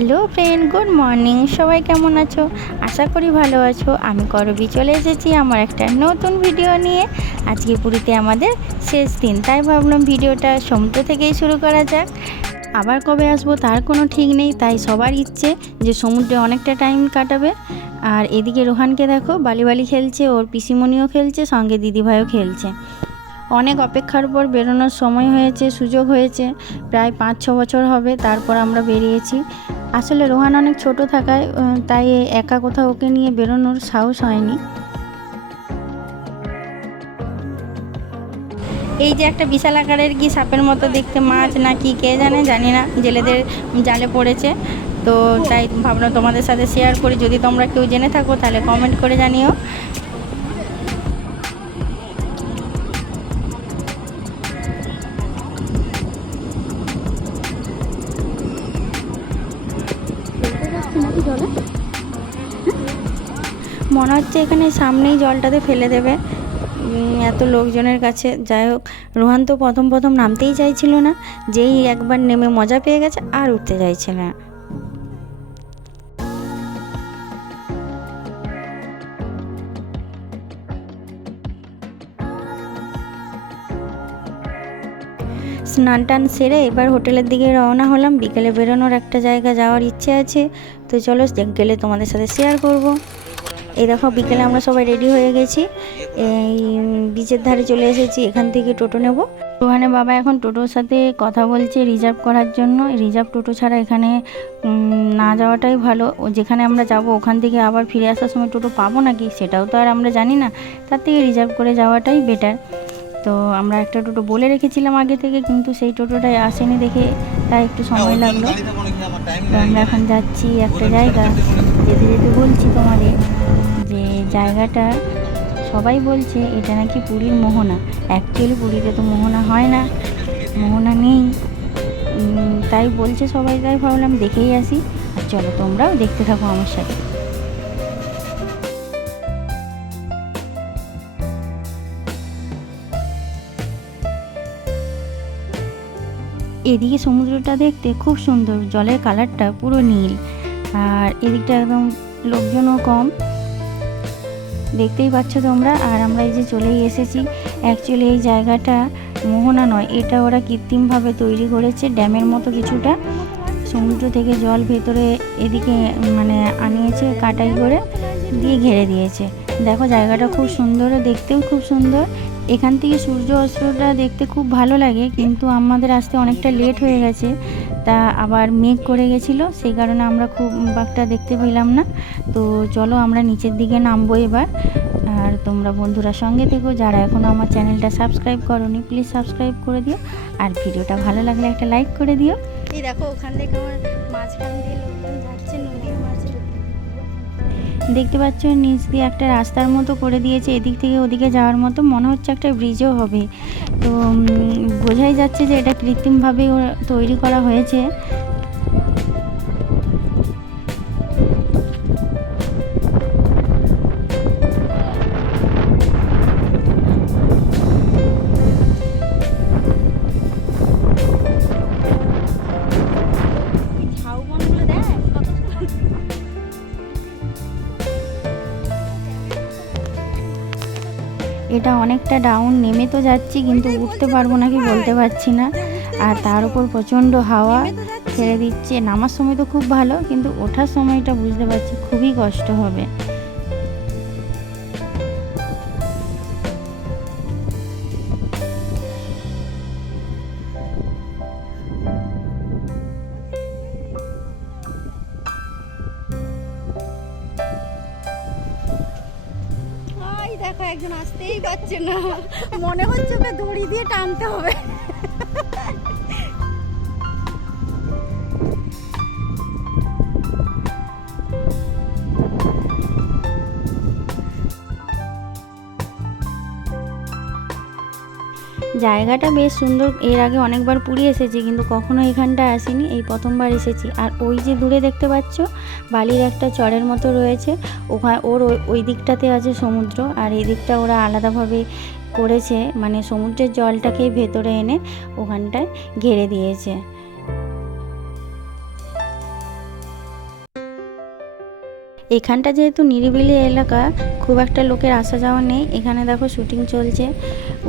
Hello friend, good morning. সবাই কেমন আছো? আশা করি ভালো আছো। আমি করবি চলে এসেছি আমার একটা নতুন ভিডিও নিয়ে। আজকে পুরীতে আমাদের শেষ দিন, তাই ভাবলাম ভিডিওটা সমুদ্র থেকেই শুরু করা যাক। আবার কবে আসবো তার কোনো ঠিক নেই, তাই সবার ইচ্ছে যে সমুদ্রে অনেকটা টাইম কাটাবে। আর এদিকে রোহানকে দেখো বালি বালি খেলছে, ওর পিসিমণিও খেলছে, সঙ্গে দিদিভাইও খেলছে। অনেক অপেক্ষার পর বেরোনোর সময় হয়েছে, সুযোগ হয়েছে। প্রায় 5-6 বছর হবে তারপর আমরা বেরিয়েছি। আসলে রোহান অনেক ছোট থাকায় তাই একা কোথাও ওকে নিয়ে বেরোনোর সাহস হয়নি। এই যে একটা বিশাল আকারের কি সাপের মতো দেখতে মাছ না কি কে জানি না, জেলেদের জালে পড়েছে। তো তাই ভাবলাম তোমাদের সাথে শেয়ার করি, যদি তোমরা কেউ জেনে থাকো তাহলে কমেন্ট করে জানিও। মনে হচ্ছে এখানে সামনেই জলটাতে ফেলে দেবে, এত লোকজনের কাছে। যাই হোক, রোহান তো প্রথম নামতেই চাইছিল না, যেই একবার নেমে মজা পেয়ে গেছে আর উঠতে চাইছে না। স্নান টান সেরে এবার হোটেলের দিকে রওনা হলাম। বিকেলে বেরোনোর একটা জায়গা যাওয়ার ইচ্ছে আছে, তো চলো গেলে তোমাদের সাথে শেয়ার করব। এই দেখো বিকেলে আমরা সবাই রেডি হয়ে গেছি, এই বিচের ধারে চলে এসেছি। এখান থেকে টোটো নেব। রোহানের বাবা এখন টোটোর সাথে কথা বলছে রিজার্ভ করার জন্য। রিজার্ভ টোটো ছাড়া এখানে না যাওয়াটাই ভালো। যেখানে আমরা যাব ওখান থেকে আবার ফিরে আসার সময় টোটো পাবো নাকি সেটাও তো আর আমরা জানি না, তার থেকে রিজার্ভ করে যাওয়াটাই বেটার। তো আমরা একটা টোটো বলে রেখেছিলাম আগে থেকে, কিন্তু সেই টোটোটাই আসেনি দেখে তাই একটু সময় লাগলো। তো আমরা এখন যাচ্ছি একটা জায়গা, যেতে যেতে বলছি তোমাদের যে জায়গাটা সবাই বলছে এটা নাকি পুরীর মোহনা। অ্যাকচুয়ালি পুরীতে তো মোহনা হয় না, মোহনা নেই, তাই বলছে সবাই, তাই ভাবলাম দেখেই আসি। আর চলো তোমরাও দেখতে থাকো আমার সাথে। এদিকে সমুদ্রটা দেখতে খুব সুন্দর, জলের কালারটা পুরো নীল, আর এদিকটা একদম লোকজনও কম, দেখতেই পাচ্ছ তোমরা। আর আমরা এই যে চলেই এসেছি। অ্যাকচুয়ালি এই জায়গাটা মোহনা নয়, এটা ওরা কৃত্রিমভাবে তৈরি করেছে, ড্যামের মতো কিছুটা। সমুদ্র থেকে জল ভেতরে এদিকে মানে আনিয়েছে কাটাই করে, দিয়ে ঘিরে দিয়েছে। দেখো জায়গাটা খুব সুন্দর, দেখতেও খুব সুন্দর। এখান থেকে সূর্য অস্তটা দেখতে খুব ভালো লাগে, কিন্তু আমাদের আসতে অনেকটা লেট হয়ে গেছে, তা আবার মেঘ করে গেছিলো, সেই কারণে আমরা খুব বাঘটা দেখতে পেলাম না। তো চলো আমরা নিচের দিকে নামবো এবার। আর তোমরা বন্ধুরা সঙ্গে থেকো, যারা এখনও আমার চ্যানেলটা সাবস্ক্রাইব করোনি প্লিজ সাবস্ক্রাইব করে দিও, আর ভিডিওটা ভালো লাগলে একটা লাইক করে দিও। এই দেখো ওখান থেকে আমার মাঝখান দিয়ে লোকজন যাচ্ছে নদীর মাঝে, দেখতে পাচ্ছ নিচ দিয়ে একটা রাস্তার মতো করে দিয়েছে, এদিক থেকে ওদিকে যাওয়ার মতো। মনে হচ্ছে একটা ব্রিজও হবে, তো বোঝাই যাচ্ছে যে এটা কৃত্রিমভাবে তৈরি করা হয়েছে। এটা অনেকটা ডাউন, নেমে তো যাচ্ছি কিন্তু উঠতে পারবো নাকি বলতে পারছি না। আর তার উপর প্রচণ্ড হাওয়া ছেড়ে দিচ্ছে। নামার সময় তো খুব ভালো, কিন্তু ওঠার সময়টা বুঝতে পারছি খুবই কষ্ট হবে। দেখো একজন আসতেই পারছে না, মনে হচ্ছে ওকে দড়ি দিয়ে টানতে হবে। জায়গাটা বেশ সুন্দর, এর আগে অনেকবার পুরী এসেছি কিন্তু কখনো এখানটা আসিনি, এই প্রথমবার এসেছি। আর ওই যে দূরে দেখতে পাচ্ছ বালির একটা চরের মতো রয়েছে, ওর ওই দিকটাতে আছে সমুদ্র, আর এই দিকটা ওরা আলাদাভাবে করেছে, মানে সমুদ্রের জলটাকে ভেতরে এনে ওখানটায় ঘিরে দিয়েছে। এখানটা যেহেতু নিরিবিলি এলাকা, খুব একটা লোকের আসা যাওয়া নেই। এখানে দেখো শুটিং চলছে,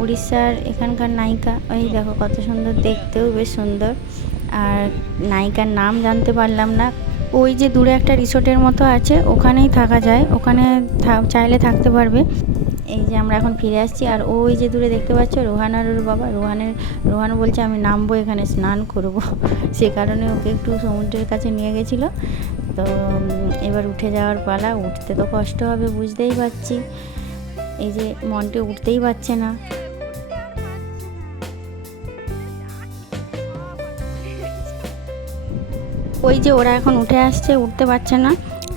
উড়িষ্যার এখানকার নায়িকা, ওই দেখো কত সুন্দর, দেখতেও বেশ সুন্দর। আর নায়িকার নাম জানতে পারলাম না। ওই যে দূরে একটা রিসোর্টের মতো আছে, ওখানেই থাকা যায়, ওখানে চাইলে থাকতে পারবে। এই যে আমরা এখন ফিরে আসছি, আর ওই যে দূরে দেখতে পাচ্ছ রোহান আর ওর বাবা। রোহান বলছে আমি নামবো, এখানে স্নান করব। সে কারণে ওকে একটু সমুদ্রের কাছে নিয়ে গেছিলো। তো এবার উঠে যাওয়ার পালা। উঠতে তো কষ্ট হবে, বুঝতেই পারছি। এই যে মন্টে উঠতেই পারছে না। ওই যে ওরা এখন উঠে আসছে, উঠতে পারছে না।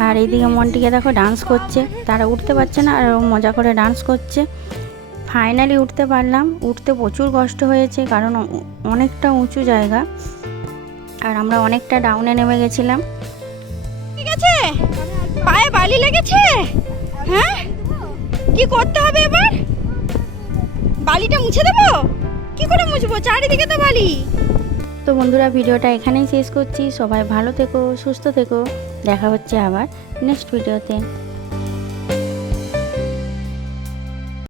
আর এইদিকে মন্টিকে দেখো ডান্স করছে, তারা উঠতে পারছে না আর ও মজা করে ডান্স করছে। ফাইনালি উঠতে পারলাম। উঠতে প্রচুর কষ্ট হয়েছে, কারণ অনেকটা উঁচু জায়গা আর আমরা অনেকটা ডাউনে নেমে গেছিলাম। ঠিক আছে, পায়ে বালি লেগেছে। হ্যাঁ, কি করতে হবে এবার? বালিটা মুছে দেবো? কি করে মুছবো, চারিদিকে তো বালি। তো বন্ধুরা, ভিডিওটা এখানেই শেষ করছি। সবাই ভালো থেকো, সুস্থ থেকো। দেখা হচ্ছে আবার নেক্সট ভিডিওতে।